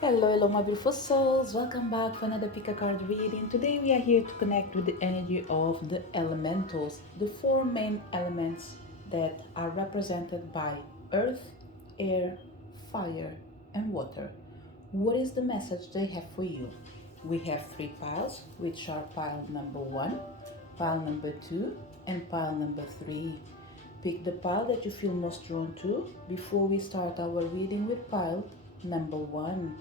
Hello, my beautiful souls. Welcome back for another pick a card reading. Today we are here to connect with the energy of the elementals, the four main elements that are represented by earth, air, fire, and water. What is the message they have for you? We have three piles, which are pile number one, pile number two, and pile number three. Pick the pile that you feel most drawn to before we start our reading with pile number one.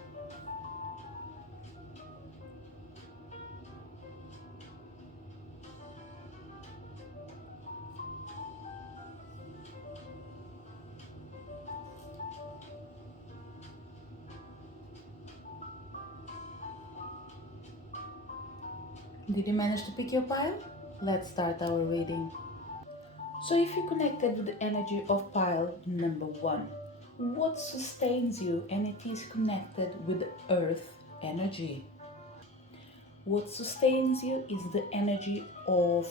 Did you manage to pick your pile? Let's start our reading. So, if you connected with the energy of pile number one, what sustains you and it is connected with the earth energy? What sustains you is the energy of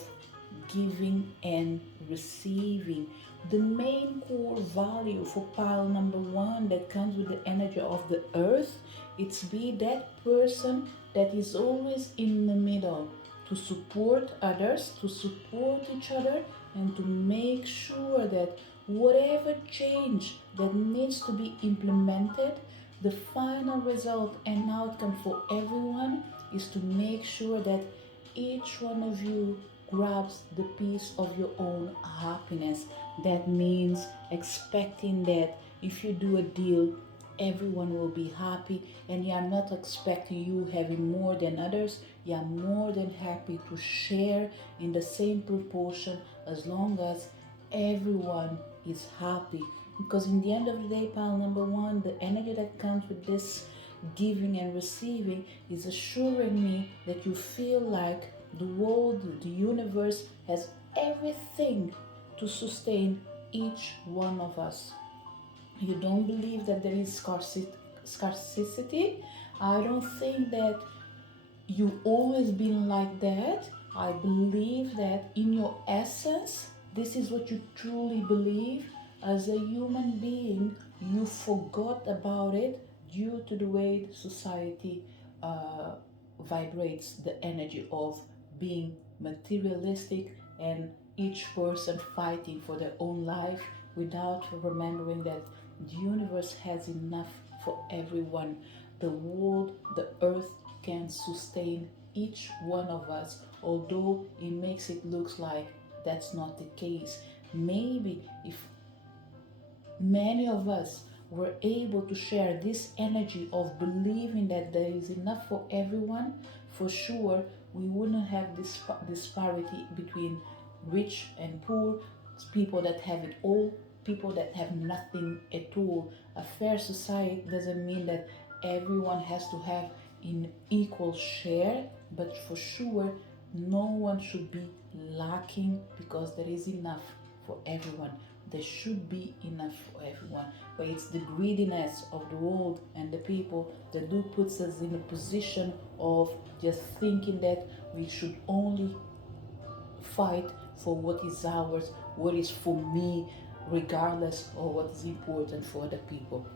giving and receiving. The main core value for pile number one that comes with the energy of the earth, it's be that person that is always in the middle to support others, to support each other, and to make sure that whatever change that needs to be implemented, the final result and outcome for everyone is to make sure that each one of you grabs the piece of your own happiness. That means expecting that if you do a deal, everyone will be happy, and you are not expecting you having more than others. You are more than happy to share in the same proportion as long as everyone is happy. Because in the end of the day, pile number one, the energy that comes with this giving and receiving is assuring me that you feel like the world, the universe has everything to sustain each one of us. You don't believe that there is scarcity. I don't think that you always been like that. I believe that in your essence, this is what you truly believe. As a human being, you forgot about it due to the way society uh, vibrates the energy of being materialistic and each person fighting for their own life without remembering that the universe has enough for everyone. The world, the earth can sustain each one of us, although it makes it look like that's not the case. Maybe if many of us were able to share this energy of believing that there is enough for everyone, for sure we wouldn't have this disparity between rich and poor, people that have it all, people that have nothing at all. A fair society doesn't mean that everyone has to have in equal share, but for sure no one should be lacking because there is enough for everyone. There should be enough for everyone, but it's the greediness of the world and the people that do puts us in a position of just thinking that we should only fight for what is ours, what is for me, regardless of what is important for other people.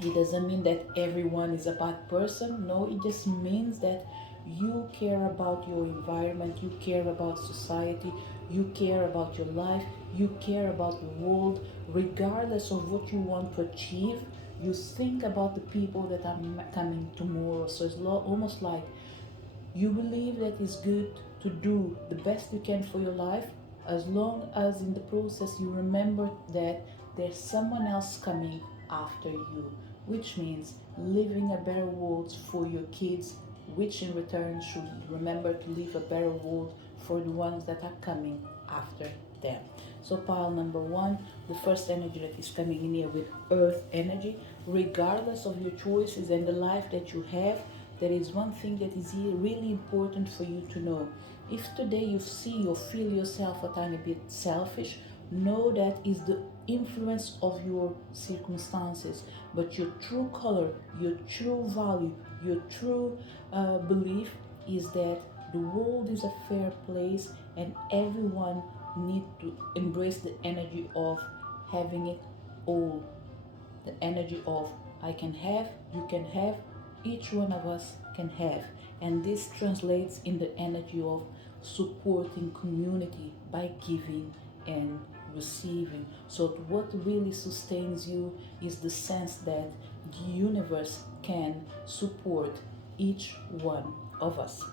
It doesn't mean that everyone is a bad person. No, it just means that you care about your environment, you care about society, you care about your life, you care about the world, regardless of what you want to achieve. You think about the people that are coming tomorrow. So it's almost like you believe that it's good to do the best you can for your life, as long as in the process you remember that there's someone else coming after you, which means living a better world for your kids, which in return should remember to live a better world for the ones that are coming after them. So, pile number one, the first energy that is coming in here with earth energy, regardless of your choices and the life that you have, there is one thing that is really important for you to know. If today you see or feel yourself a tiny bit selfish, know that is the influence of your circumstances. But your true color, your true value, your true belief is that the world is a fair place and everyone need to embrace the energy of having it all, the energy of I can have, you can have, each one of us can have. And this translates in the energy of supporting community by giving and receiving. So what really sustains you is the sense that the universe can support each one of us.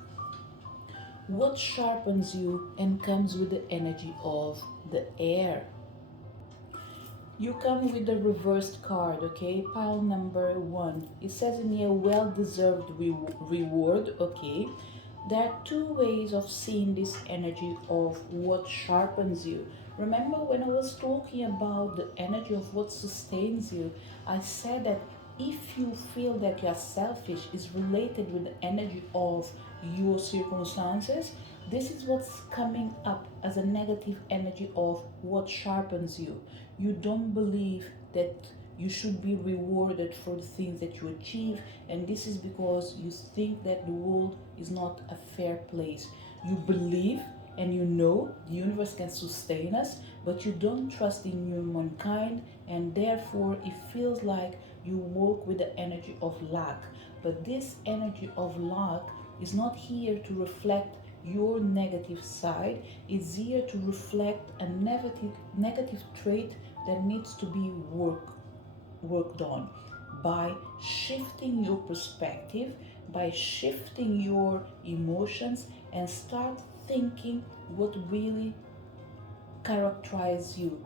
What sharpens you and comes with the energy of the air? You come with the reversed card, okay? Pile number 1. It says in here, well deserved reward, okay? There are two ways of seeing this energy of what sharpens you. Remember when I was talking about the energy of what sustains you, I said that if you feel that you are selfish is related with the energy of your circumstances, this is what's coming up as a negative energy of what sharpens you. You don't believe that you should be rewarded for the things that you achieve, and this is because you think that the world is not a fair place. You believe and you know the universe can sustain us, but you don't trust in humankind, and therefore it feels like you walk with the energy of lack. But this energy of lack is not here to reflect your negative side. It's here to reflect a negative trait that needs to be worked on by shifting your perspective, by shifting your emotions, and start thinking what really characterizes you,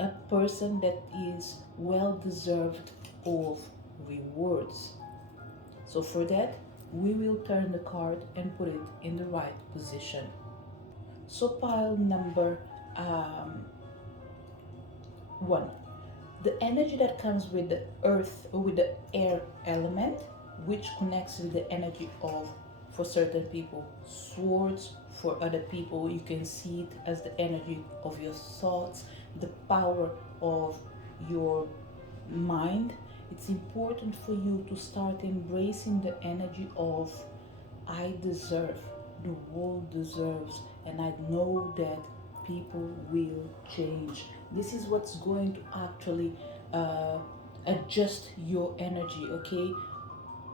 a person that is well deserved of rewards. So for that, we will turn the card and put it in the right position. So pile number 1, the energy that comes with the earth or with the air element, which connects with the energy of, for certain people, swords. For other people, you can see it as the energy of your thoughts, the power of your mind. It's important for you to start embracing the energy of I deserve, the world deserves, and I know that people will change. This is what's going to actually adjust your energy, okay?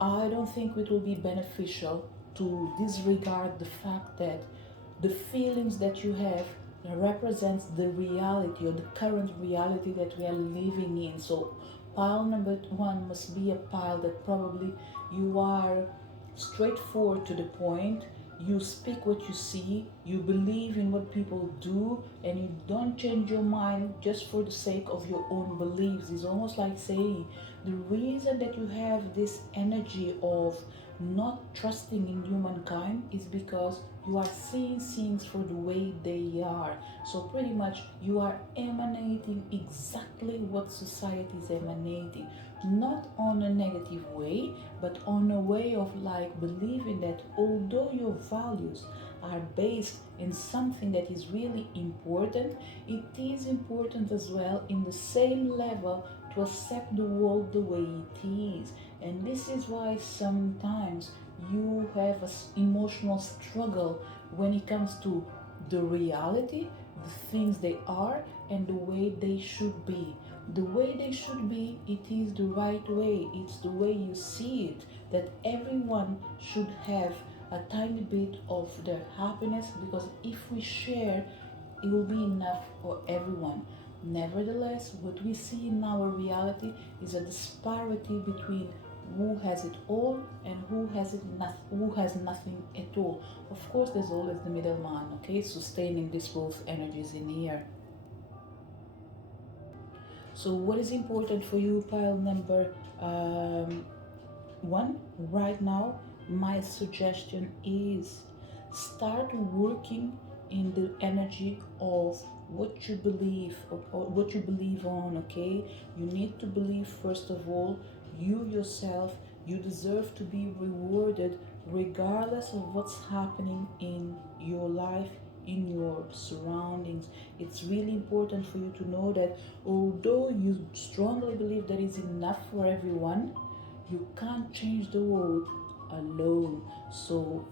I don't think it will be beneficial to disregard the fact that the feelings that you have represents the reality or the current reality that we are living in. So pile number 1 must be a pile that probably you are straightforward to the point. You speak what you see, you believe in what people do, and you don't change your mind just for the sake of your own beliefs. It's almost like saying the reason that you have this energy of not trusting in humankind is because you are seeing things for the way they are. So pretty much you are emanating exactly what society is emanating, not on a negative way, but on a way of like believing that although your values are based in something that is really important, it is important as well in the same level to accept the world the way it is. And this is why sometimes you have an emotional struggle when it comes to the reality, the things they are, and the way they should be. The way they should be, it is the right way. It's the way you see it, that everyone should have a tiny bit of their happiness, because if we share, it will be enough for everyone. Nevertheless, what we see in our reality is a disparity between who has it all and who has nothing at all. Of course, there's always the middleman, okay, sustaining these both energies in here. So what is important for you, pile number 1 right now? My suggestion is start working in the energy of what you believe, or what you believe on, okay? You need to believe, first of all, you yourself, you deserve to be rewarded regardless of what's happening in your life, in your surroundings. It's really important for you to know that although you strongly believe there is enough for everyone, you can't change the world alone. So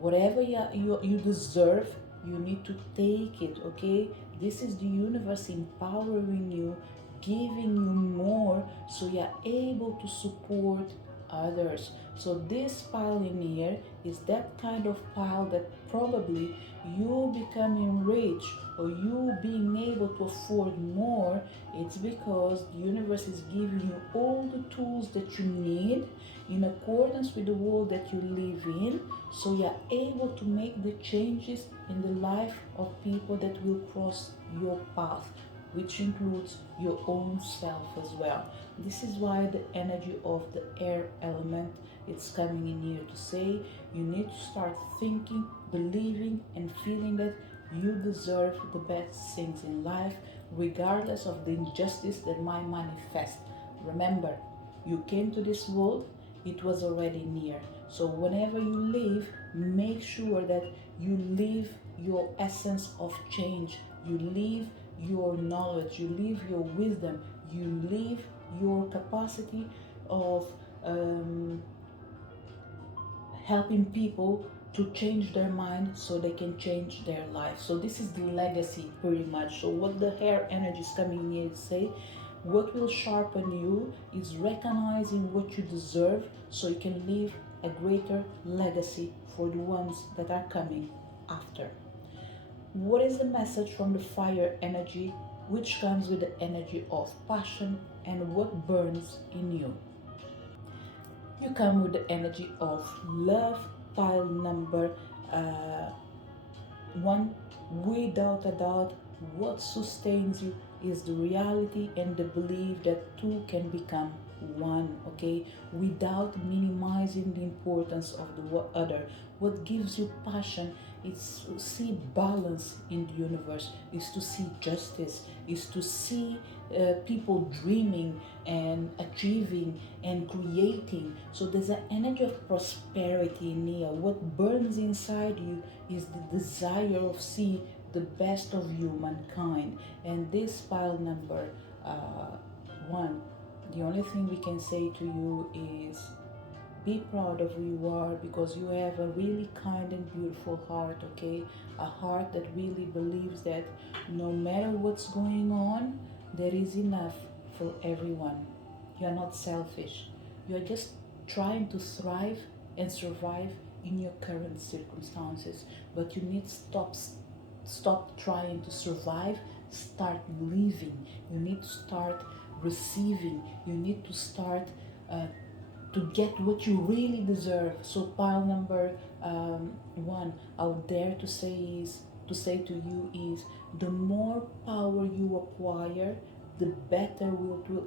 whatever you deserve, you need to take it, okay? This is the universe empowering you giving you more so you're able to support others. So this pile in here is that kind of pile that probably you becoming rich or you being able to afford more. It's because the universe is giving you all the tools that you need in accordance with the world that you live in, so you're able to make the changes in the life of people that will cross your path, which includes your own self as well. This is why the energy of the air element is coming in here to say you need to start thinking, believing, and feeling that you deserve the best things in life, regardless of the injustice that might manifest. Remember, you came to this world, it was already near. So whenever you live, make sure that you live your essence of change. You live your knowledge, you live your wisdom, you live your capacity of helping people to change their mind so they can change their life. So this is the legacy pretty much. So what the hair energy is coming in here to say, what will sharpen you is recognizing what you deserve so you can leave a greater legacy for the ones that are coming after. What is the message from the fire energy, which comes with the energy of passion, and what burns in you? You come with the energy of love, pile number one. Without a doubt, what sustains you is the reality and the belief that two can become one, okay, without minimizing the importance of the other. What gives you passion is to see balance in the universe, is to see justice, is to see people dreaming and achieving and creating. So there's an energy of prosperity in here. What burns inside you is the desire of seeing the best of humankind. And this pile number one, the only thing we can say to you is be proud of who you are, because you have a really kind and beautiful heart, okay? A heart that really believes that no matter what's going on, there is enough for everyone. You're not selfish. You're just trying to thrive and survive in your current circumstances. But you need to stop trying to survive, start living. You need to start receiving. You need to start to get what you really deserve. So pile number one, I would dare to say to you is, the more power you acquire, the better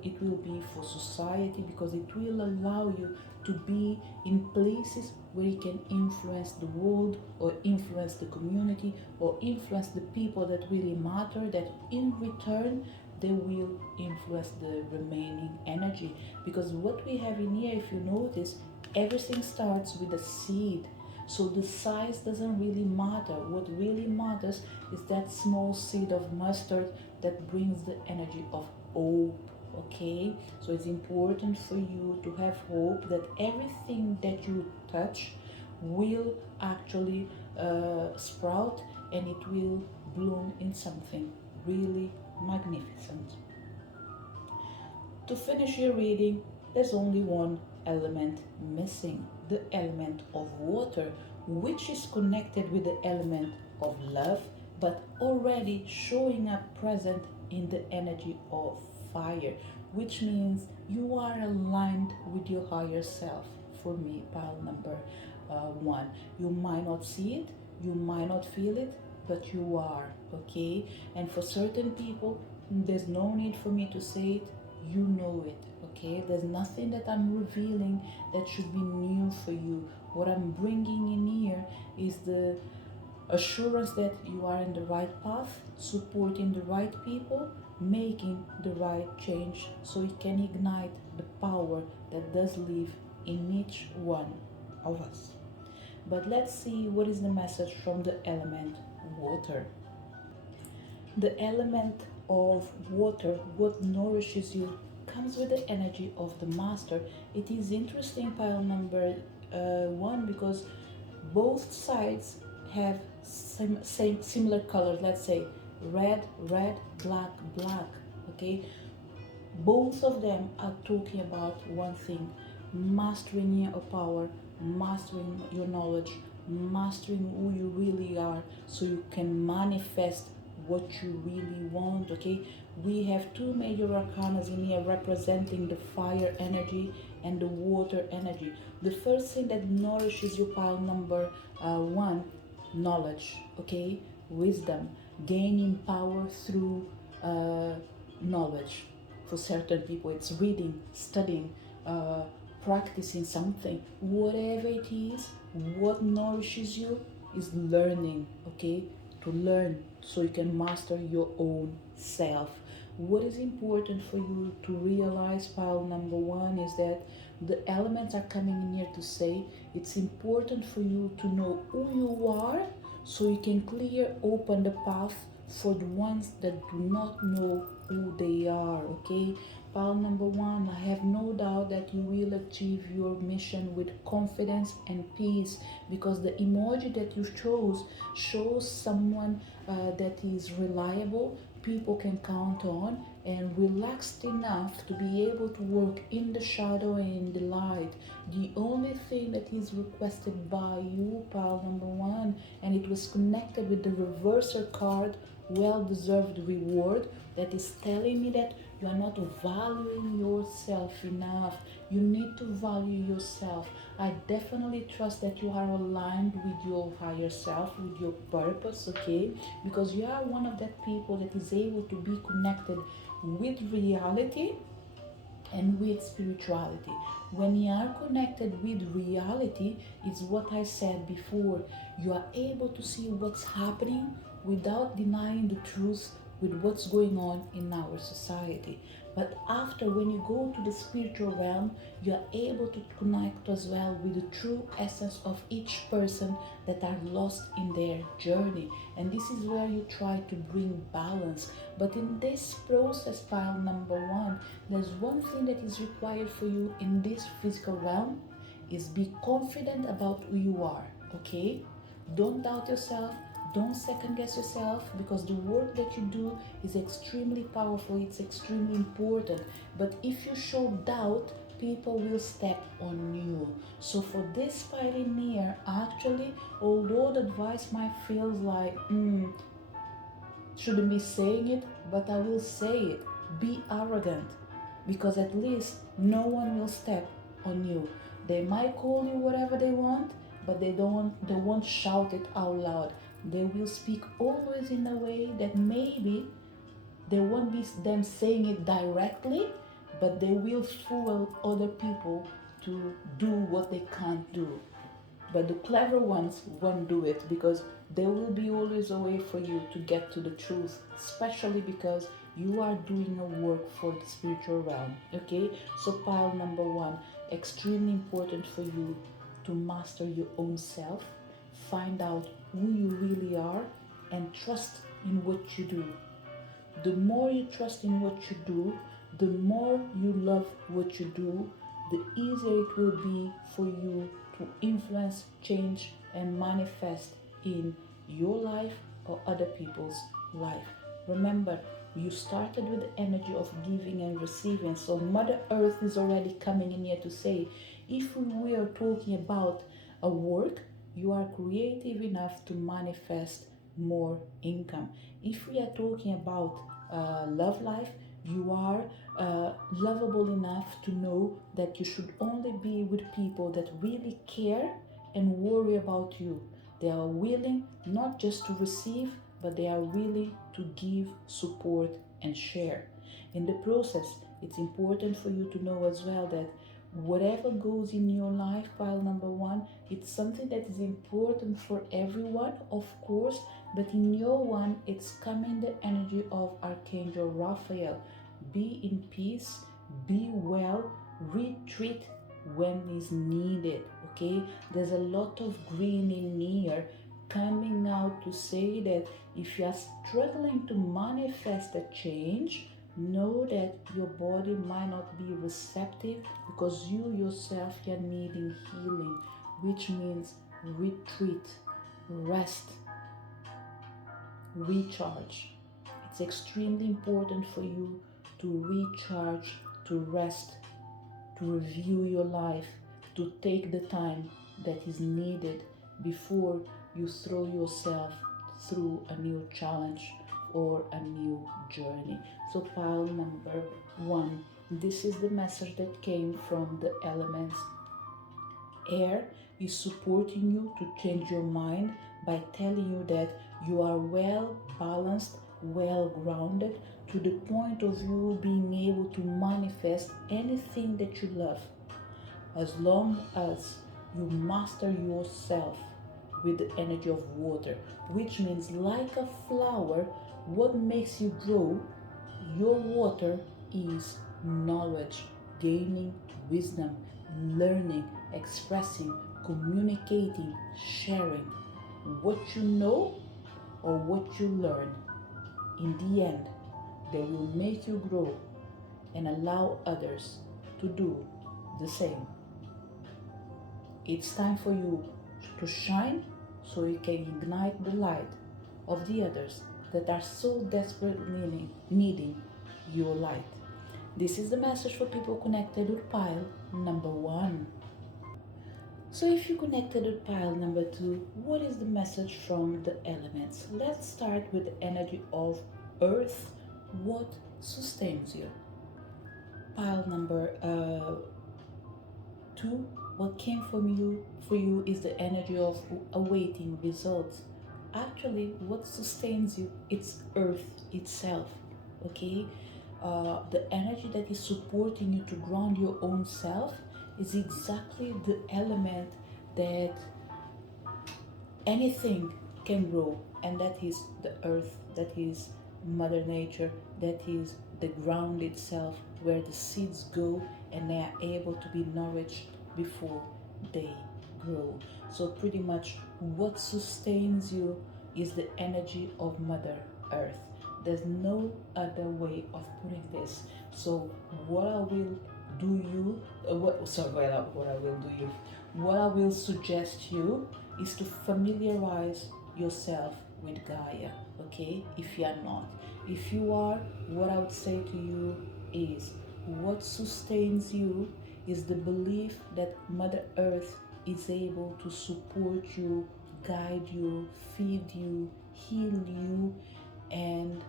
it will be for society, because it will allow you to be in places where you can influence the world or influence the community or influence the people that really matter, that in return they will influence the remaining energy. Because what we have in here, if you notice, everything starts with a seed. So the size doesn't really matter. What really matters is that small seed of mustard that brings the energy of hope. Okay, so it's important for you to have hope that everything that you touch will actually sprout, and it will bloom in something really magnificent. To finish your reading, there's only one element missing, the element of water, which is connected with the element of love, but already showing up present in the energy of fire, which means you are aligned with your higher self. For me, pile number one. You might not see it, you might not feel it, but you are, okay? And for certain people, there's no need for me to say it, you know it, okay? There's nothing that I'm revealing that should be new for you. What I'm bringing in here is the assurance that you are in the right path, supporting the right people, making the right change, so it can ignite the power that does live in each one of us. But let's see what is the message from the element water. The element of water, what nourishes you, comes with the energy of the master. It is interesting, pile number one, because both sides have similar colors. Let's say red, red, black, black. Okay, Both of them are talking about one thing: mastering your power, mastering your knowledge, mastering who you really are so you can manifest what you really want. Okay, we have two major arcanas in here representing the fire energy and the water energy. The first thing that nourishes your pile number one: knowledge. Okay, wisdom, gaining power through knowledge. For certain people, it's reading, studying, uh, practicing something. Whatever it is, what nourishes you is learning. Okay, to learn so you can master your own self. What is important for you to realize, pile number one, is that the elements are coming in here to say it's important for you to know who you are so you can clear open the path for the ones that do not know who they are. Okay, pile number one, I have no doubt that you will achieve your mission with confidence and peace, because the emoji that you chose shows someone that is reliable, people can count on, and relaxed enough to be able to work in the shadow and in the light. The only thing that is requested by you, pile number one, and it was connected with the reverser card, well deserved reward, that is telling me that you are not valuing yourself enough. You need to value yourself. I definitely trust that you are aligned with your higher self, with your purpose. Okay, because you are one of that people that is able to be connected with reality and with spirituality. When you are connected with reality, it's what I said before. You are able to see what's happening without denying the truth with what's going on in our society. But after, when you go to the spiritual realm, you are able to connect as well with the true essence of each person that are lost in their journey. And this is where you try to bring balance. But in this process, pile number one, there's one thing that is required for you in this physical realm is be confident about who you are. Okay, don't doubt yourself, don't second guess yourself, because the work that you do is extremely powerful, it's extremely important. But if you show doubt, people will step on you. So for this pioneer, actually, although the advice might feel like shouldn't be saying it, but I will say it: be arrogant, because at least no one will step on you. They might call you whatever they want, but they won't shout it out loud. They will speak always in a way that maybe they won't be them saying it directly, but they will fool other people to do what they can't do. But the clever ones won't do it, because there will be always a way for you to get to the truth, especially because you are doing a work for the spiritual realm. Okay, so pile number one, extremely important for you to master your own self, find out who you really are, and trust in what you do. The more you trust in what you do, the more you love what you do, the easier it will be for you to influence, change, and manifest in your life or other people's life. Remember, you started with the energy of giving and receiving. So Mother Earth is already coming in here to say, if we are talking about a work, you are creative enough to manifest more income. If we are talking about love life, you are lovable enough to know that you should only be with people that really care and worry about you. They are willing not just to receive, but they are willing to give, support, and share. In the process, it's important for you to know as well that whatever goes in your life, pile number one, it's something that is important for everyone, of course, but in your one, it's coming the energy of Archangel Raphael. Be in peace, be well, retreat when is needed. Okay, there's a lot of green in here coming out to say that if you are struggling to manifest a change, know that your body might not be receptive, because you yourself are needing healing, which means retreat, rest, recharge. It's extremely important for you to recharge, to rest, to review your life, to take the time that is needed before you throw yourself through a new challenge or a new journey. So, pile number one, this is the message that came from the elements. Air is supporting you to change your mind by telling you that you are well balanced, well grounded, to the point of you being able to manifest anything that you love, as long as you master yourself with the energy of water, which means, like a flower, what makes you grow? Your water is knowledge, gaining wisdom, learning, expressing, communicating, sharing. What you know or what you learn, in the end, they will make you grow and allow others to do the same. It's time for you to shine so you can ignite the light of the others that are so desperately needing your light. This is the message for people connected with pile number one. So if you connected with pile number two, what is the message from the elements? Let's start with the energy of earth. What sustains you? Pile number two, what came from you for you is the energy of awaiting results. Actually, what sustains you, it's earth itself. Okay, the energy that is supporting you to ground your own self is exactly the element that anything can grow, and that is the earth, that is mother nature, that is the ground itself, where the seeds go and they are able to be nourished before they grow. So pretty much what sustains you is the energy of mother earth. There's no other way of putting this. So what I will do you what I will do you what I will suggest you is to familiarize yourself with Gaia. Okay, if you are not, if you are, what I would say to you is, what sustains you is the belief that Mother Earth is able to support you, guide you, feed you, heal you, and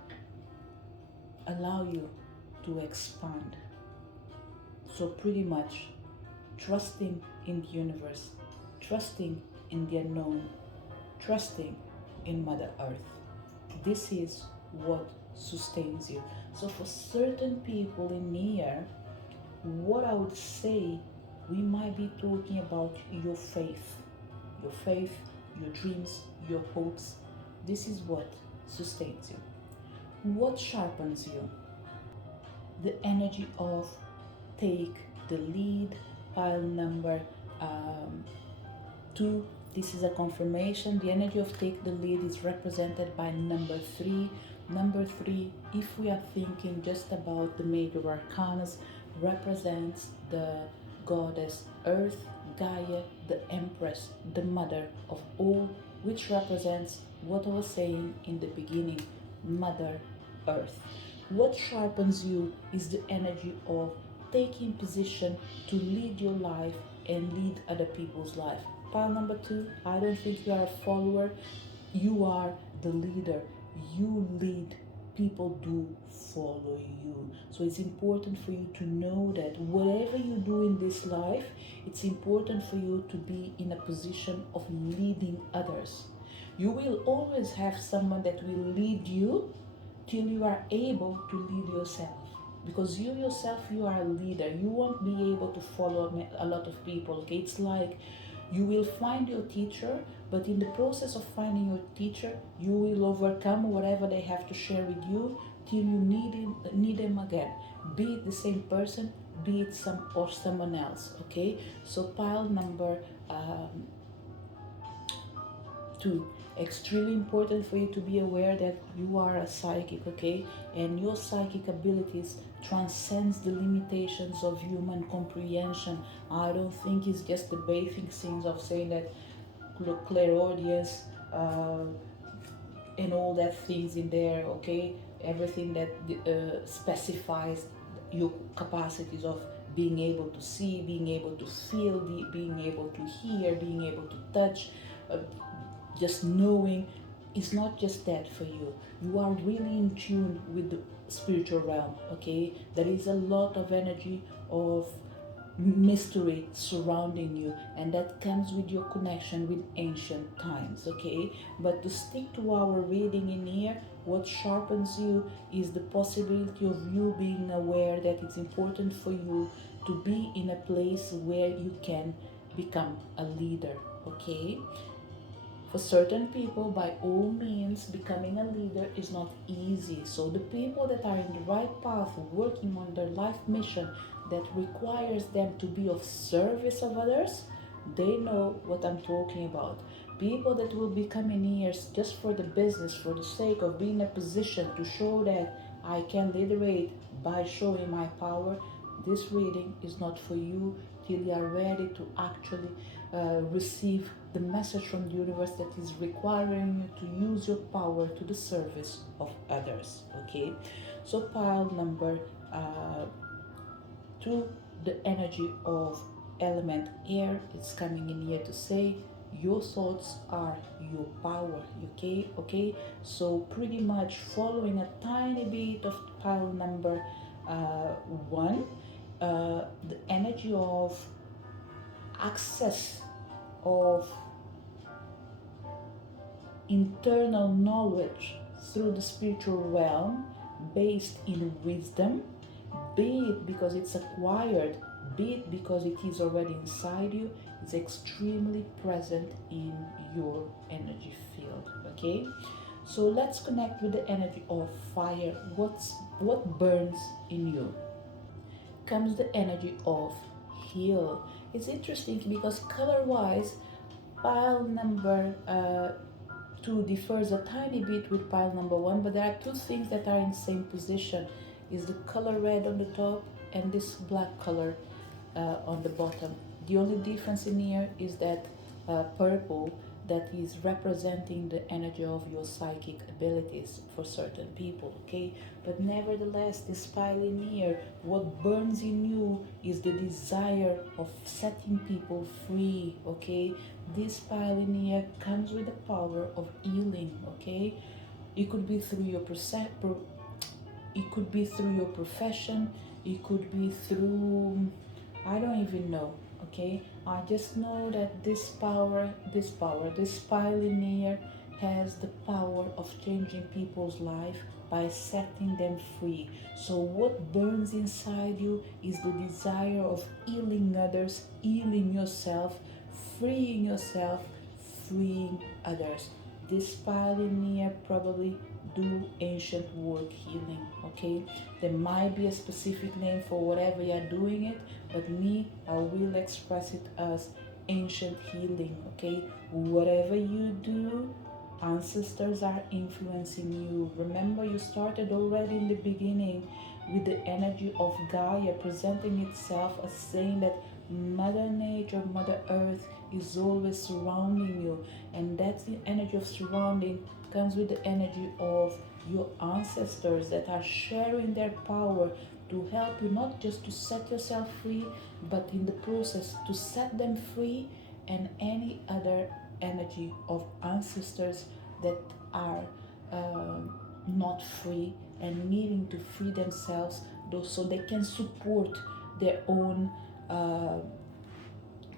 allow you to expand. So pretty much trusting in the universe, trusting in the unknown, trusting in Mother Earth. This is what sustains you. So for certain people in here, what I would say, we might be talking about your faith, your dreams, your hopes. This is what sustains you. What sharpens you? The energy of take the lead. Pile number two, this is a confirmation. The energy of take the lead is represented by number three. Number three, if we are thinking just about the major arcanas, represents the goddess Earth, Gaia, the Empress, the mother of all, which represents what I was saying in the beginning, Mother Earth. What sharpens you is the energy of taking position to lead your life and lead other people's life. Pile number two, I don't think you are a follower, you are the leader. You lead, people do follow you. So it's important for you to know that whatever you do in this life, it's important for you to be in a position of leading others. You will always have someone that will lead you till you are able to lead yourself, because you yourself, you are a leader. You won't be able to follow a lot of people. Okay, it's like you will find your teacher, but in the process of finding your teacher, you will overcome whatever they have to share with you till you need them again, be it the same person, be it someone else. Okay, so pile number two, extremely important for you to be aware that you are a psychic. Okay, and your psychic abilities transcends the limitations of human comprehension. I don't think it's just the basic things of saying that clairaudience and all that things in there. Okay, everything that specifies your capacities of being able to see, being able to feel, being able to hear, being able to touch, uh, just knowing. Is not just that for you. You are really in tune with the spiritual realm, okay? There is a lot of energy of mystery surrounding you, and that comes with your connection with ancient times, okay? But to stick to our reading in here, what sharpens you is the possibility of you being aware that it's important for you to be in a place where you can become a leader, okay? For certain people, by all means, becoming a leader is not easy. So the people that are in the right path, working on their life mission that requires them to be of service of others, they know what I'm talking about. People that will be coming here just for the business, for the sake of being in a position to show that I can liberate by showing my power, this reading is not for you till you are ready to actually receive the message from the universe that is requiring you to use your power to the service of others, okay? So pile number two, the energy of element air, it's coming in here to say your thoughts are your power, okay? So pretty much following a tiny bit of pile number one, the energy of access of internal knowledge through the spiritual realm based in wisdom, be it because it's acquired, be it because it is already inside you, is extremely present in your energy field, okay? So let's connect with the energy of fire. What burns in you? Comes the energy of heal. It's interesting because color wise, pile number two differs a tiny bit with pile number one, but there are two things that are in the same position. Is the color red on the top and this black color on the bottom. The only difference in here is that purple that is representing the energy of your psychic abilities for certain people, okay? But nevertheless, this pile in here, what burns in you is the desire of setting people free, okay? This pile in here comes with the power of healing, okay? It could be through your it could be through your profession, it could be through, I don't even know, okay? I just know that this pioneer has the power of changing people's life by setting them free. So what burns inside you is the desire of healing others, healing yourself, freeing others. This pioneer probably do ancient work healing, okay? There might be a specific name for whatever you're doing it, but me, I will express it as ancient healing, okay? Whatever you do, ancestors are influencing you. Remember, you started already in the beginning with the energy of Gaia presenting itself as saying that Mother Nature, Mother Earth is always surrounding you, and that's the energy of surrounding comes with the energy of your ancestors that are sharing their power to help you not just to set yourself free, but in the process to set them free and any other energy of ancestors that are not free and needing to free themselves so they can support their own uh,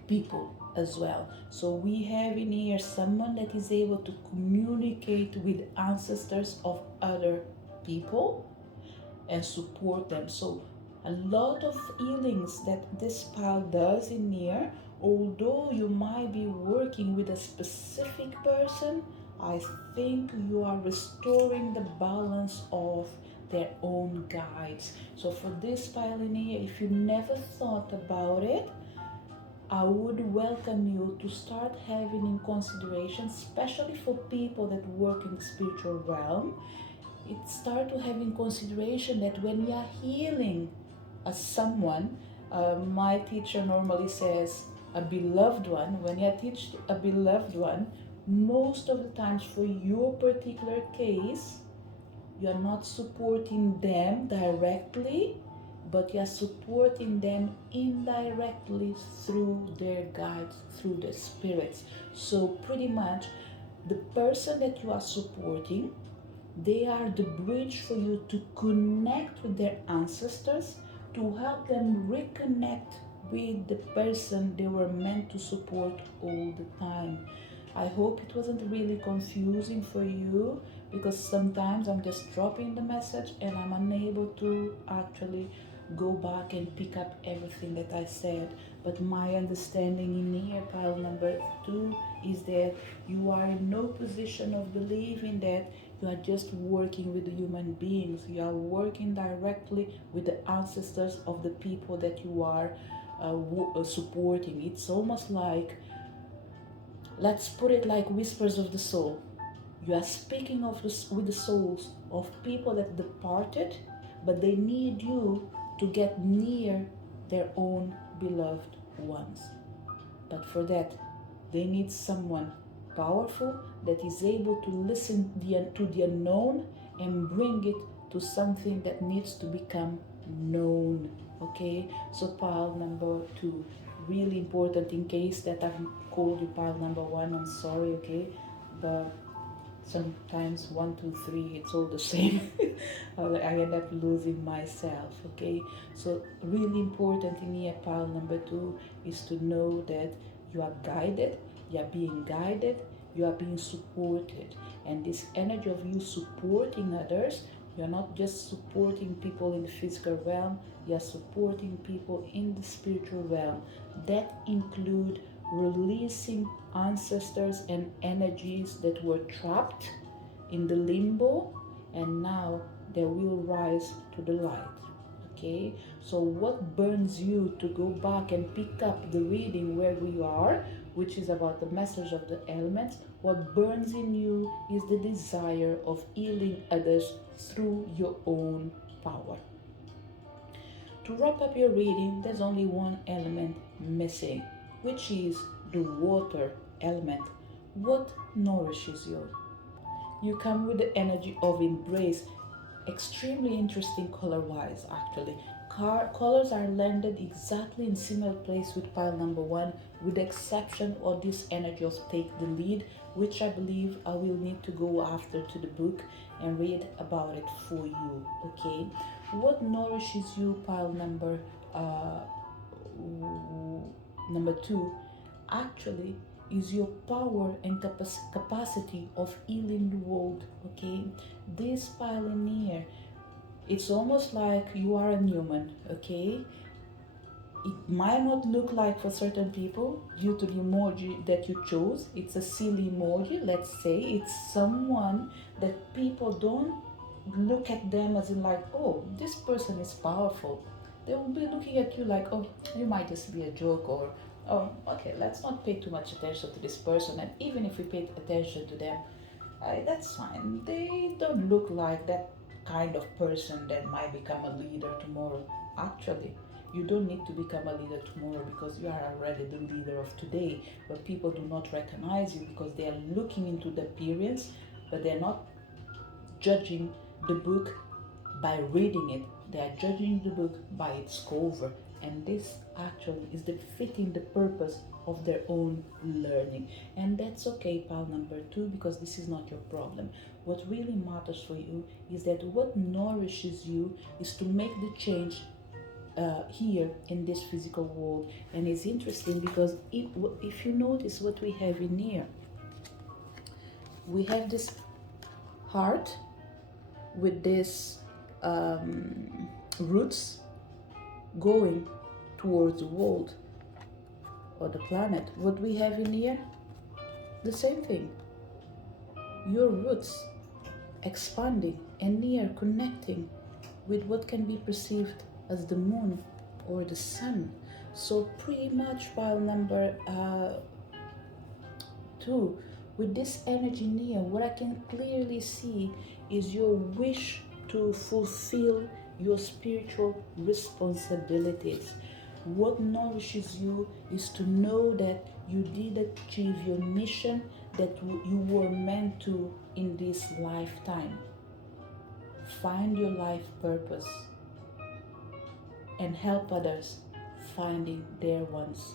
people as well. So we have in here someone that is able to communicate with ancestors of other people and support them. So a lot of healings that this pile does in here, although you might be working with a specific person, I think you are restoring the balance of their own guides. So for this pile in here, if you never thought about it, I would welcome you to start having in consideration, especially for people that work in the spiritual realm, it start to have in consideration that when you are healing someone, my teacher normally says a beloved one, when you teach a beloved one, most of the times for your particular case, You are not supporting them directly, but you are supporting them indirectly through their guides, through the spirits. So pretty much the person that you are supporting, they are the bridge for you to connect with their ancestors, to help them reconnect with the person they were meant to support all the time. I hope it wasn't really confusing for you, because sometimes I'm just dropping the message and I'm unable to actually go back and pick up everything that I said. But my understanding in here, pile number 2, is that you are in no position of believing that you are just working with the human beings. You are working directly with the ancestors of the people that you are supporting. It's almost like, let's put it like whispers of the soul. You are speaking with the souls of people that departed, but they need you to get near their own beloved ones. But for that, they need someone powerful that is able to listen to the unknown and bring it to something that needs to become known. Okay, so pile number 2, really important. In case that I've called you pile number 1, I'm sorry, okay, but sometimes 1, 2, 3, it's all the same. I end up losing myself. Okay, so really important in here, pile number 2, is to know that you are guided, you are being guided, you are being supported. And this energy of you supporting others, you're not just supporting people in the physical realm, you're supporting people in the spiritual realm. That include releasing ancestors and energies that were trapped in the limbo, and now they will rise to the light. Okay, so what burns you to go back and pick up the reading where we are, which is about the message of the elements? What burns in you is the desire of healing others through your own power. To wrap up your reading, there's only one element missing, which is the water element. What nourishes you? You come with the energy of embrace. Extremely interesting color wise, actually. Colors are landed exactly in similar place with pile number 1, with the exception of this energy of take the lead, which I believe I will need to go after to the book and read about it for you. Okay, what nourishes you, pile number 2, actually is your power and capacity of healing the world. Okay, this pioneer, it's almost like you are a human. Okay, it might not look like for certain people due to the emoji that you chose. It's a silly emoji, let's say. It's someone that people don't look at them as in like, oh, this person is powerful. They will be looking at you like, oh, you might just be a joke, or oh, okay, let's not pay too much attention to this person. And even if we pay attention to them, that's fine. They don't look like that kind of person that might become a leader tomorrow. Actually, you don't need to become a leader tomorrow, because you are already the leader of today. But people do not recognize you because they are looking into the appearance, but they're not judging the book by reading it. They are judging the book by its cover. And this actually is defeating the purpose of their own learning. And that's okay, pile number 2, because this is not your problem. What really matters for you is that what nourishes you is to make the change here in this physical world. And it's interesting because if you notice what we have in here, we have this heart with this roots going towards the world or the planet. What we have in here, the same thing. Your roots expanding and near connecting with what can be perceived as the moon or the sun. So pretty much pile number 2, with this energy near, what I can clearly see is your wish to fulfill your spiritual responsibilities. What nourishes you is to know that you did achieve your mission that you were meant to in this lifetime. find your life purpose, and help others finding their ones.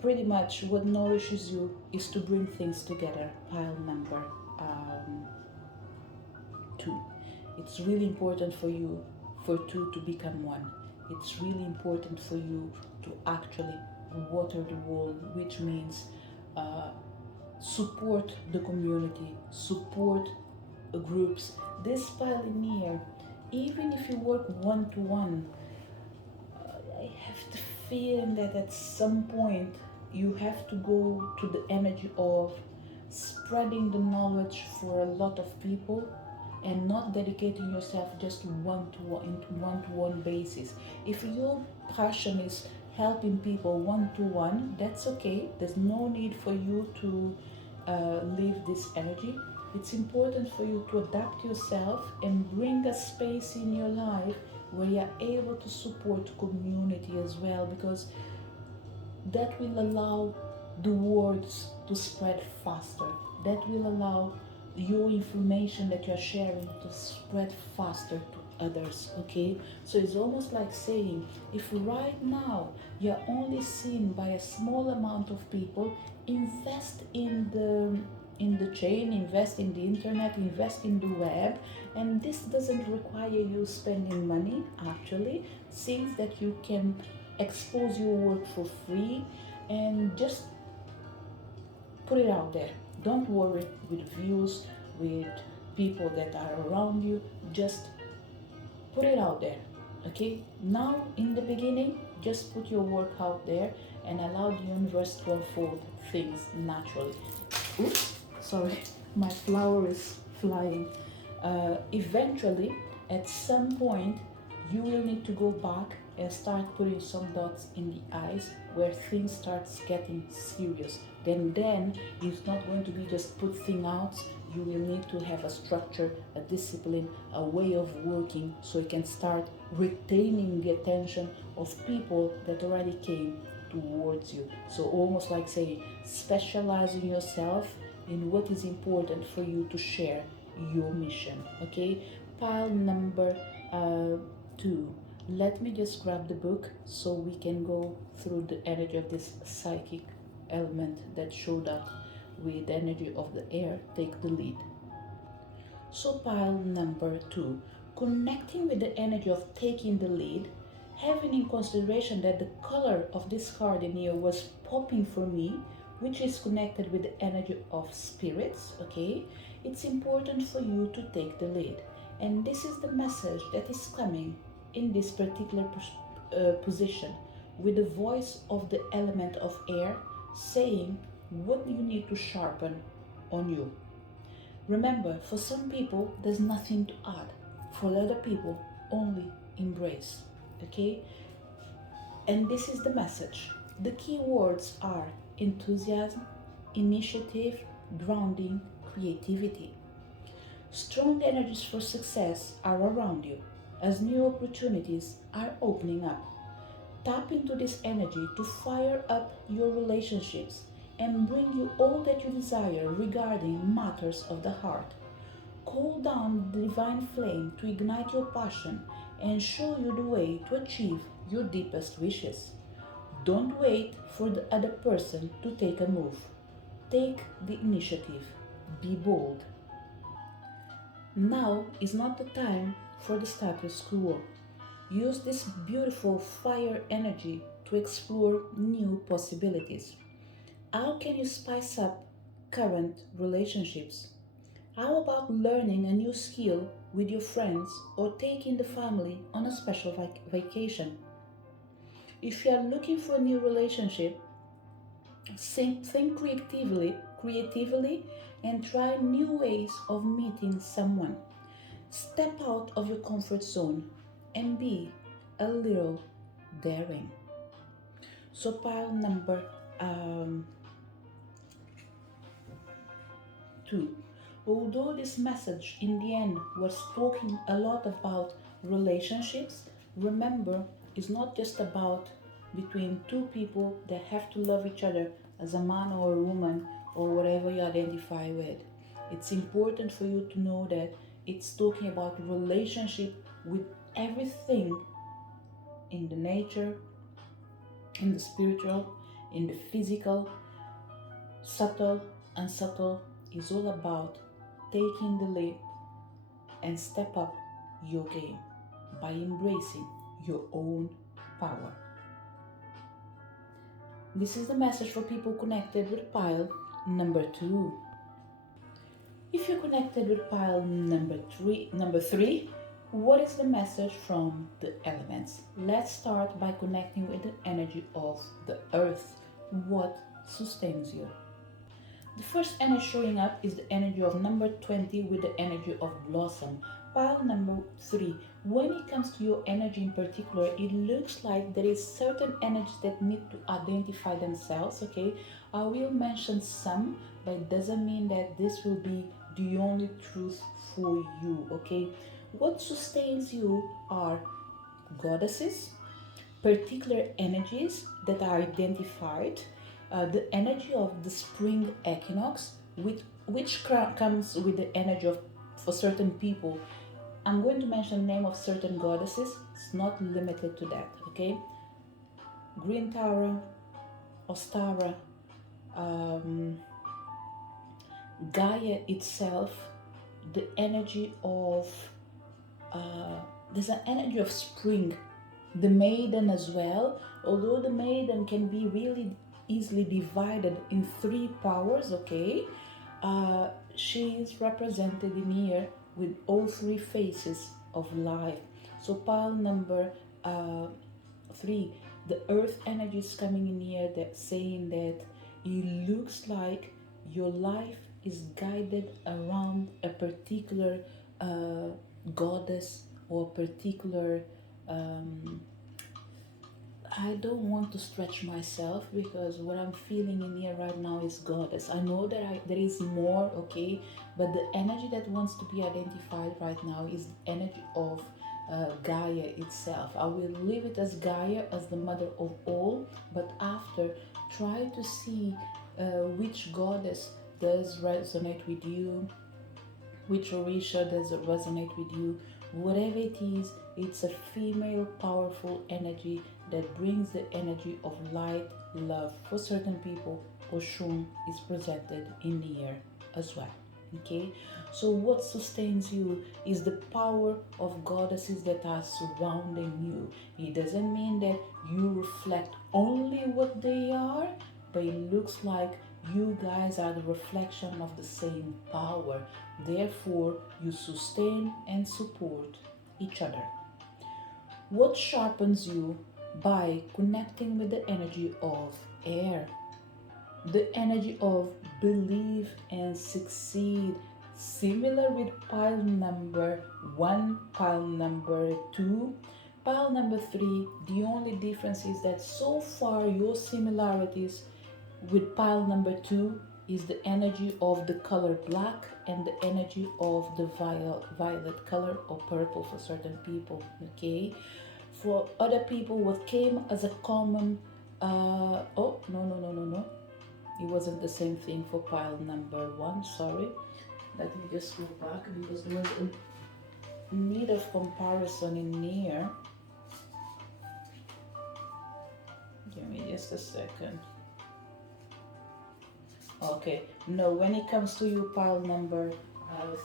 Pretty much what nourishes you is to bring things together. Pile number um, 2. It's really important for you for 2 to become 1. It's really important for you to actually water the world, which means support the community, support groups. This pioneer, even if you work one to one, I have the feeling that at some point you have to go to the energy of spreading the knowledge for a lot of people and not dedicating yourself just one-to-one basis. If your passion is helping people one-to-one, that's okay. There's no need for you to leave this energy. It's important for you to adapt yourself and bring a space in your life where you're able to support community as well, because that will allow the words to spread faster. That will allow your information that you're sharing to spread faster to others. Okay, so it's almost like saying, if right now you're only seen by a small amount of people, invest in the chain, invest in the internet, invest in the web. And this doesn't require you spending money. Actually, things that you can expose your work for free and just put it out there. Don't worry with views, with people that are around you. Just put it out there. Okay, now in the beginning, just put your work out there and allow the universe to unfold things naturally. Oops, sorry, my flower is flying. Eventually, at some point, you will need to go back and start putting some dots in the eyes where things starts getting serious. Then it's not going to be just put things out. You will need to have a structure, a discipline, a way of working, so you can start retaining the attention of people that already came towards you. So almost like saying, specializing yourself in what is important for you to share your mission. Okay, pile number 2. Let me just grab the book so we can go through the energy of this psychic element that showed up with the energy of the air. Take the lead. So pile number 2, connecting with the energy of taking the lead, having in consideration that the color of this card in here was popping for me, which is connected with the energy of spirits. Okay, it's important for you to take the lead, and this is the message that is coming in this particular position, with the voice of the element of air saying what you need to sharpen on you. Remember, for some people there's nothing to add, for other people only embrace. Okay, and this is the message. The key words are enthusiasm, initiative, grounding, creativity. Strong energies for success are around you as new opportunities are opening up. Tap into this energy to fire up your relationships and bring you all that you desire regarding matters of the heart. Call down the divine flame to ignite your passion and show you the way to achieve your deepest wishes. Don't wait for the other person to take a move. Take the initiative. Be bold. Now is not the time for the status quo. Use this beautiful fire energy to explore new possibilities. How can you spice up current relationships? How about learning a new skill with your friends or taking the family on a special vacation? If you are looking for a new relationship, think creatively and try new ways of meeting someone. Step out of your comfort zone and be a little daring. So pile number 2. Although this message in the end was talking a lot about relationships, remember it's not just about between two people that have to love each other as a man or a woman or whatever you identify with. It's important for you to know that It's talking about relationship with everything in the nature, in the spiritual, in the physical, subtle, unsubtle. Is all about taking the leap and step up your game by embracing your own power. This is the message for people connected with pile number 2. If you're connected with pile number 3, what is the message from the elements? Let's start by connecting with the energy of the earth. What sustains you? The first energy showing up is the energy of number 20 with the energy of blossom. Pile number 3. When it comes to your energy in particular, it looks like there is certain energies that need to identify themselves, okay? I will mention some, but it doesn't mean that this will be the only truth for you, okay? What sustains you are goddesses, particular energies that are identified, the energy of the spring equinox, which comes with the energy of, for certain people. I'm going to mention the name of certain goddesses. It's not limited to that, okay? Green Tara, Ostara, Gaia itself, the energy of, there's an energy of spring, the maiden as well, although the maiden can be really easily divided in 3 powers, okay? She is represented in here with all 3 faces of life. So pile number 3, the earth energy is coming in here, that saying that it looks like your life is guided around a particular goddess or particular I don't want to stretch myself, because what I'm feeling in here right now is goddess. I know that there is more, okay, but the energy that wants to be identified right now is the energy of Gaia itself. I will leave it as Gaia, as the mother of all, but after, try to see which goddess does resonate with you, which Orisha does resonate with you. Whatever it is, it's a female powerful energy that brings the energy of light, love. For certain people, Oshun is presented in here as well. Okay, so what sustains you is the power of goddesses that are surrounding you. It doesn't mean that you reflect only what they are, but it looks like you guys are the reflection of the same power. Therefore, you sustain and support each other. What sharpens you? By connecting with the energy of air, the energy of believe and succeed, similar with pile number 1, pile number 2, pile number 3. The only difference is that so far your similarities with pile number 2 is the energy of the color black and the energy of the violet color or purple for certain people, okay? For other people, what came as a common, oh, no. It wasn't the same thing for pile number 1, sorry. Let me just go back, because there was a need of comparison in here. Give me just a second. Okay, no, when it comes to you, pile number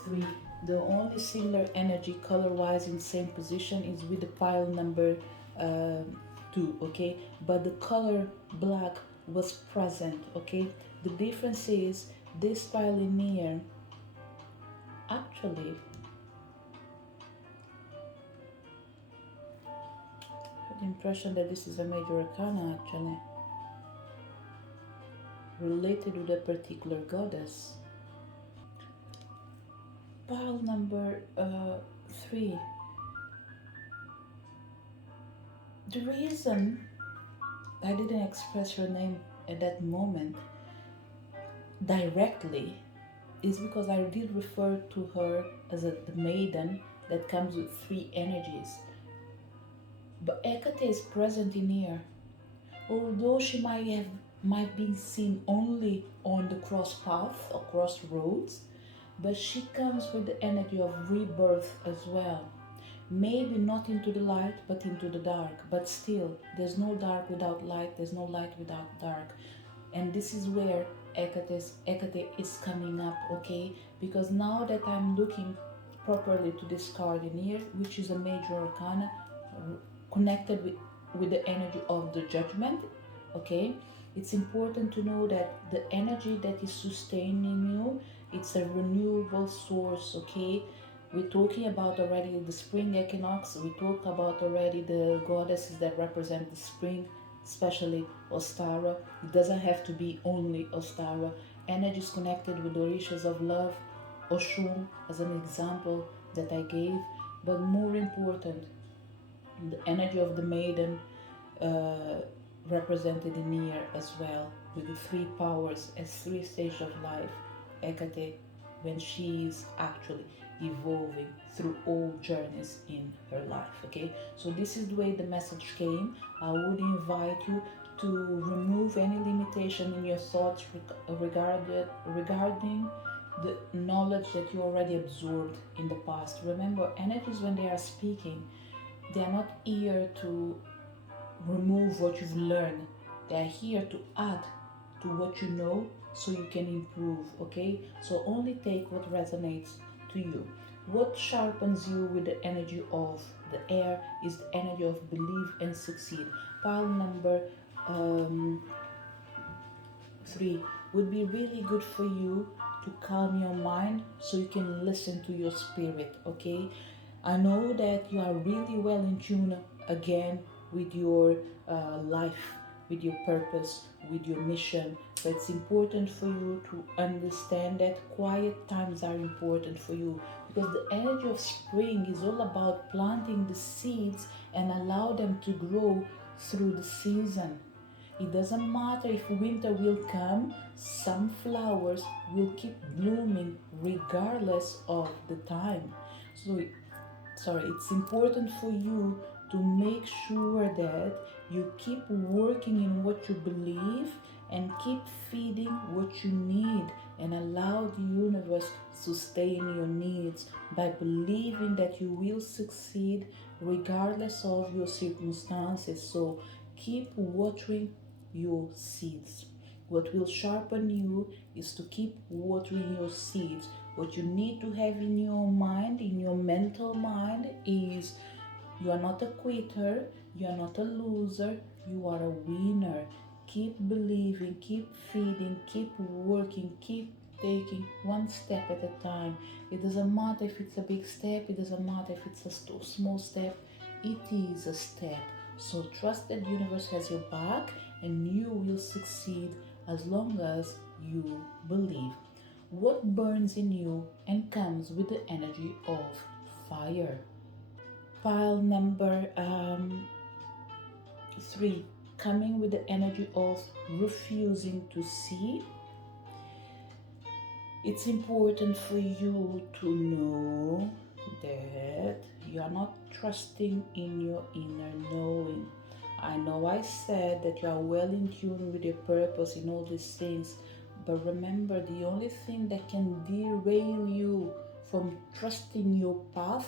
3, the only similar energy color-wise in same position is with the pile number 2, okay? But the color black was present, okay? The difference is this pile in here, actually, I have the impression that this is a major arcana, actually, related to the particular goddess. Pile number 3. The reason I didn't express her name at that moment directly is because I did refer to her as the maiden that comes with 3 energies. But Hecate is present in here. Although she might be seen only on the cross path or crossroads, but she comes with the energy of rebirth as well. Maybe not into the light, but into the dark. But still, there's no dark without light, there's no light without dark. And this is where Hecate is coming up, okay? Because now that I'm looking properly to this card in here, which is a major arcana, connected with the energy of the judgment, okay? It's important to know that the energy that is sustaining you, it's a renewable source, okay? We're talking about already the spring equinox. We talk about already the goddesses that represent the spring, especially Ostara. It doesn't have to be only Ostara. Energies connected with the orishas of love, Oshun as an example that I gave, but more important, the energy of the maiden uh, represented in here as well, with the three powers as three stages of life. Hecate, when she is actually evolving through all journeys in her life. Okay, so this is the way the message came. I would invite you to remove any limitation in your thoughts regarding the knowledge that you already absorbed in the past. Remember, energies, when they are speaking, they are not here to remove what you've learned. They are here to add to what you know so you can improve, okay? So only take what resonates to you. What sharpens you with the energy of the air is the energy of believe and succeed. Pile number 3 would be really good for you to calm your mind so you can listen to your spirit, okay? I know that you are really well in tune again with your life, with your purpose, with your mission. But it's important for you to understand that quiet times are important for you, because the energy of spring is all about planting the seeds and allow them to grow through the season. It doesn't matter if winter will come, some flowers will keep blooming regardless of the time. So it's important for you to make sure that you keep working in what you believe and keep feeding what you need, and allow the universe to sustain your needs by believing that you will succeed regardless of your circumstances. So keep watering your seeds. What will sharpen you is to keep watering your seeds. What you need to have in your mind, in your mental mind, is you are not a quitter, you are not a loser, you are a winner. Keep believing, keep feeding, keep working, keep taking one step at a time. It doesn't matter if it's a big step, it doesn't matter if it's a small step, it is a step. So trust that the universe has your back and you will succeed as long as you believe. What burns in you and comes with the energy of fire? Pile number 3, coming with the energy of refusing to see. It's important for you to know that you are not trusting in your inner knowing. I know I said that you are well in tune with your purpose in all these things, but remember, the only thing that can derail you from trusting your path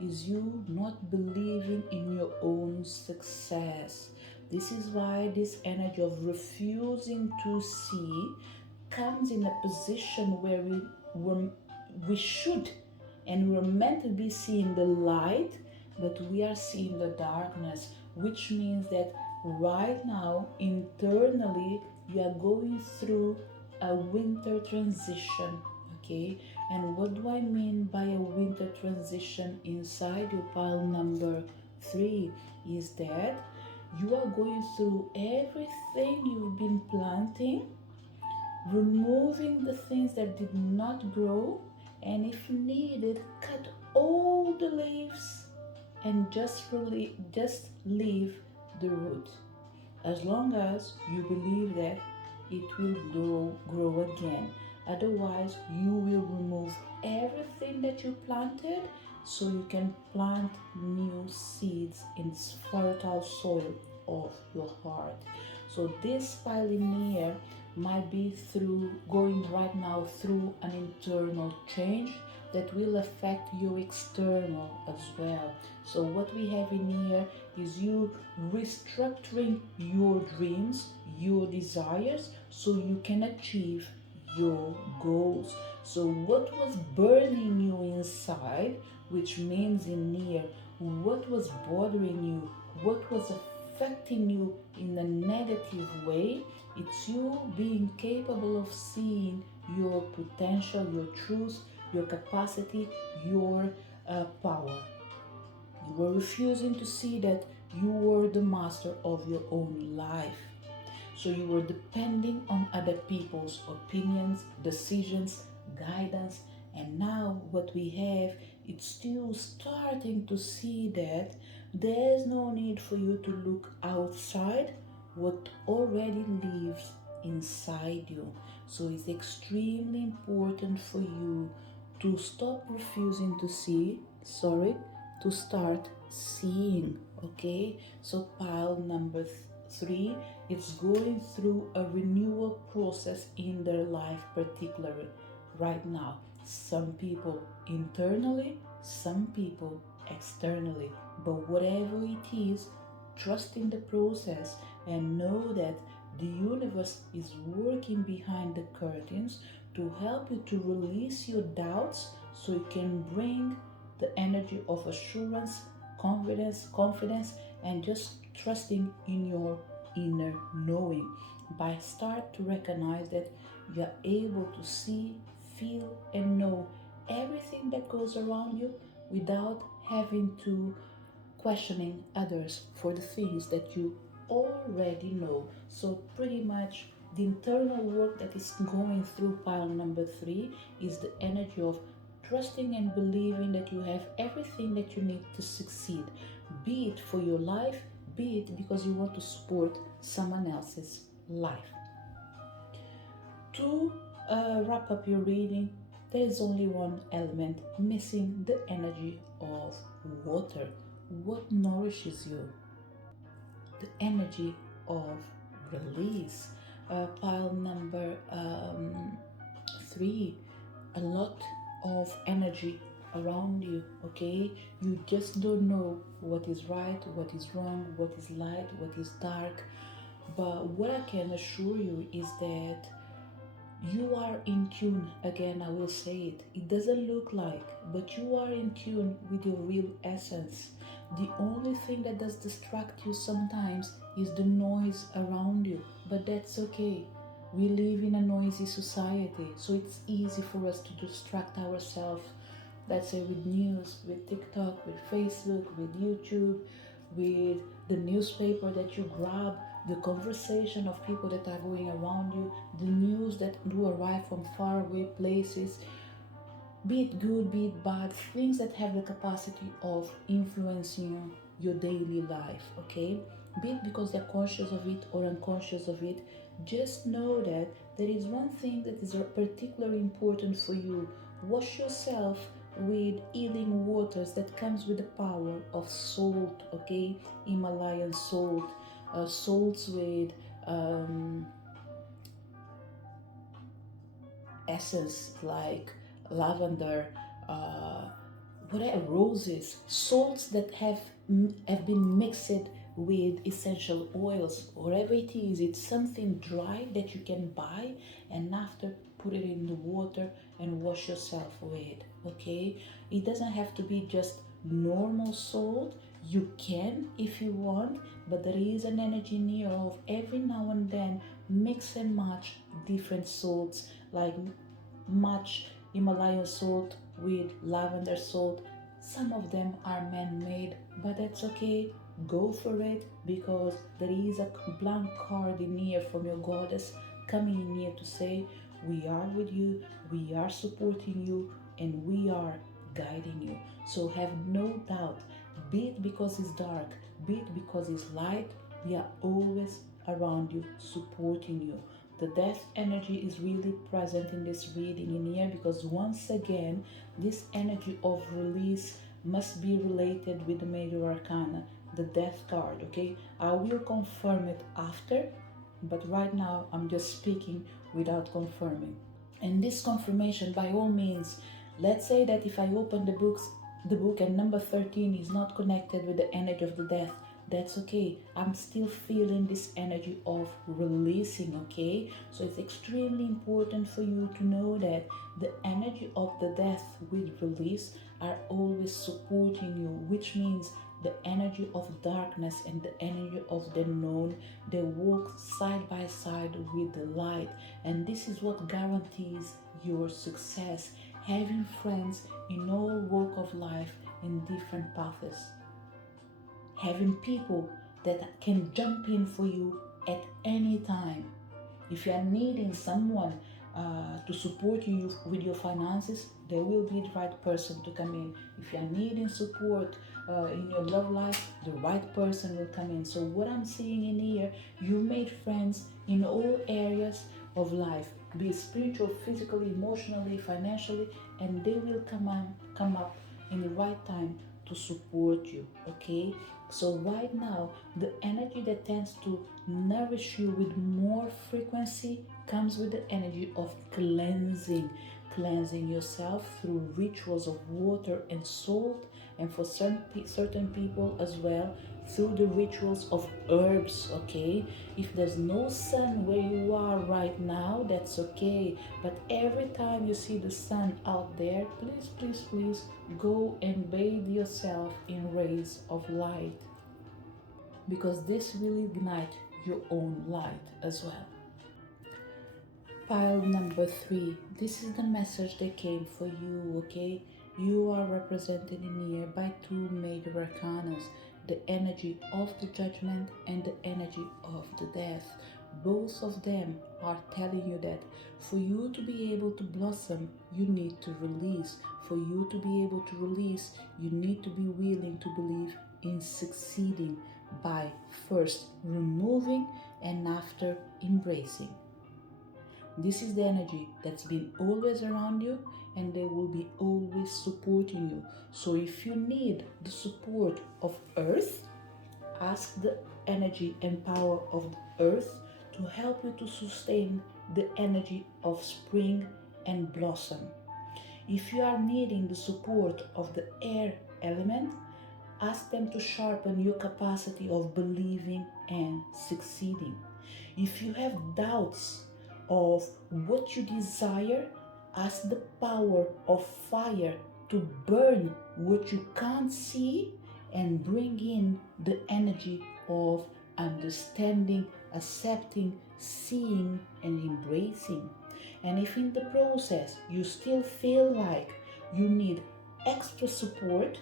is you not believing in your own success. This is why this energy of refusing to see comes in a position where we should and we're meant to be seeing the light, but we are seeing the darkness, which means that right now internally you are going through a winter transition, okay? And what do I mean by a winter transition inside your pile number 3 is that you are going through everything you've been planting, removing the things that did not grow, and if needed, cut all the leaves and just leave the root. As long as you believe that it will grow again. Otherwise, you will remove everything that you planted so you can plant new seeds in fertile soil of your heart. So this pile in here might be through going right now through an internal change that will affect your external as well. So what we have in here is you restructuring your dreams, your desires, so you can achieve your goals. So what was burning you inside, which means in here, what was bothering you, what was affecting you in a negative way, it's you being capable of seeing your potential, your truth, your capacity, your power. You were refusing to see that you were the master of your own life. So you were depending on other people's opinions, decisions, guidance, and now what we have, it's still starting to see that there's no need for you to look outside what already lives inside you. So it's extremely important for you to stop refusing to see, to start seeing, okay? So pile number 3, it's going through a renewal process in their life, particularly right now. Some people internally, some people externally, but whatever it is, trust in the process and know that the universe is working behind the curtains to help you to release your doubts so you can bring the energy of assurance, confidence, and just trusting in your inner knowing. By start to recognize that you're able to see, feel, and know everything that goes around you without having to questioning others for the things that you already know. So pretty much the internal work that is going through pile number 3 is the energy of trusting and believing that you have everything that you need to succeed, be it for your life, be it because you want to support someone else's life. To wrap up your reading, there is only one element missing, the energy of water. What nourishes you? The energy of release. Pile number 3, a lot of energy around you, okay? You just don't know what is right, what is wrong, what is light, what is dark. But what I can assure you is that you are in tune. Again, I will say it. It doesn't look like, but you are in tune with your real essence. The only thing that does distract you sometimes is the noise around you, but that's okay. We live in a noisy society, so it's easy for us to distract ourselves. Let's say with news, with TikTok, with Facebook, with YouTube, with the newspaper that you grab, the conversation of people that are going around you, the news that do arrive from faraway places, be it good, be it bad, things that have the capacity of influencing your daily life, okay? Be it because they're conscious of it or unconscious of it, just know that there is one thing that is particularly important for you. Wash yourself with healing waters that comes with the power of salt, okay? Himalayan salt, salts with essence like lavender, uh, whatever, roses, salts that have been mixed with essential oils, whatever it is. It's something dry that you can buy, and after put it in the water and wash yourself with. Okay, it doesn't have to be just normal salt. You can if you want, but there is an energy near of every now and then mix and match different salts, like match Himalayan salt with lavender salt. Some of them are man-made, but that's okay. Go for it, because there is a blank card in here from your goddess coming in here to say, we are with you, we are supporting you, and we are guiding you. So have no doubt, be it because it's dark, be it because it's light, we are always around you, supporting you. The death energy is really present in this reading in here, because once again, this energy of release must be related with the major arcana, the death card, okay? I will confirm it after, but right now I'm just speaking without confirming. And this confirmation, by all means, let's say that if I open the book and number 13 is not connected with the energy of the death, that's okay. I'm still feeling this energy of releasing, okay? So it's extremely important for you to know that the energy of the death with release are always supporting you, which means the energy of darkness and the energy of the known, they walk side by side with the light. And this is what guarantees your success. Having friends in all walk of life in different paths. Having people that can jump in for you at any time. If you are needing someone to support you with your finances, there will be the right person to come in. If you are needing support in your love life, the right person will come in. So what I'm seeing in here, you made friends in all areas of life, be it spiritual, physically, emotionally, financially, and they will come up in the right time to support you. Okay, so right now the energy that tends to nourish you with more frequency comes with the energy of cleansing yourself through rituals of water and salt, and for certain people as well through the rituals of herbs. Okay, if there's no sun where you are right now, that's okay, but every time you see the sun out there, please go and bathe yourself in rays of light, because this will ignite your own light as well. Pile number 3. This is the message that came for you, okay? You are represented in here by two major arcanas, the energy of the judgment and the energy of the death. Both of them are telling you that for you to be able to blossom, you need to release. For you to be able to release, you need to be willing to believe in succeeding by first removing and after embracing. This is the energy that's been always around you, and they will be always supporting you. So if you need the support of earth, ask the energy and power of the earth to help you to sustain the energy of spring and blossom. If you are needing the support of the air element, ask them to sharpen your capacity of believing and succeeding. If you have doubts of what you desire, ask the power of fire to burn what you can't see and bring in the energy of understanding, accepting, seeing, and embracing. And if in the process you still feel like you need extra support,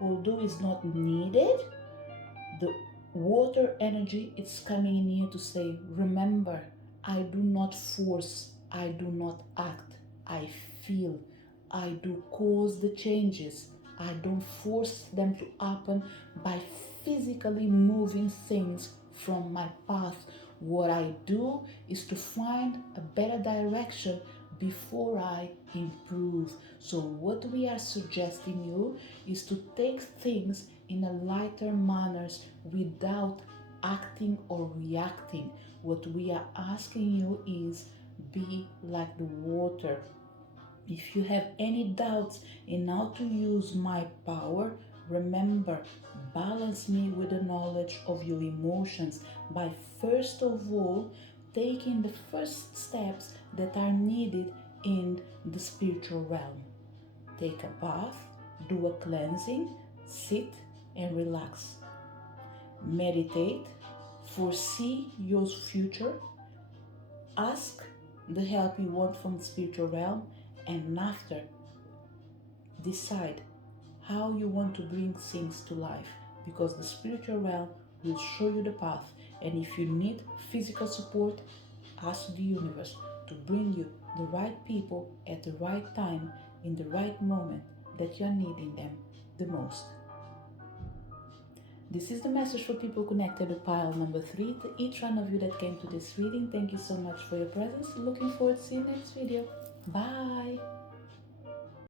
although it's not needed, the water energy is coming in here to say, remember, I do not force, I do not act, I feel, I do cause the changes. I don't force them to happen by physically moving things from my path. What I do is to find a better direction before I improve. So what we are suggesting you is to take things in a lighter manners without acting or reacting. What we are asking you is be like the water. If you have any doubts in how to use my power, remember, balance me with the knowledge of your emotions by first of all taking the first steps that are needed in the spiritual realm. Take a bath, do a cleansing, sit and relax. Meditate, foresee your future, ask the help you want from the spiritual realm, and after, decide how you want to bring things to life, because the spiritual realm will show you the path. And if you need physical support, ask the universe to bring you the right people at the right time in the right moment that you're needing them the most. This is the message for people connected to pile number 3. To each one of you that came to this reading, thank you so much for your presence. Looking forward to see you next video. Bye.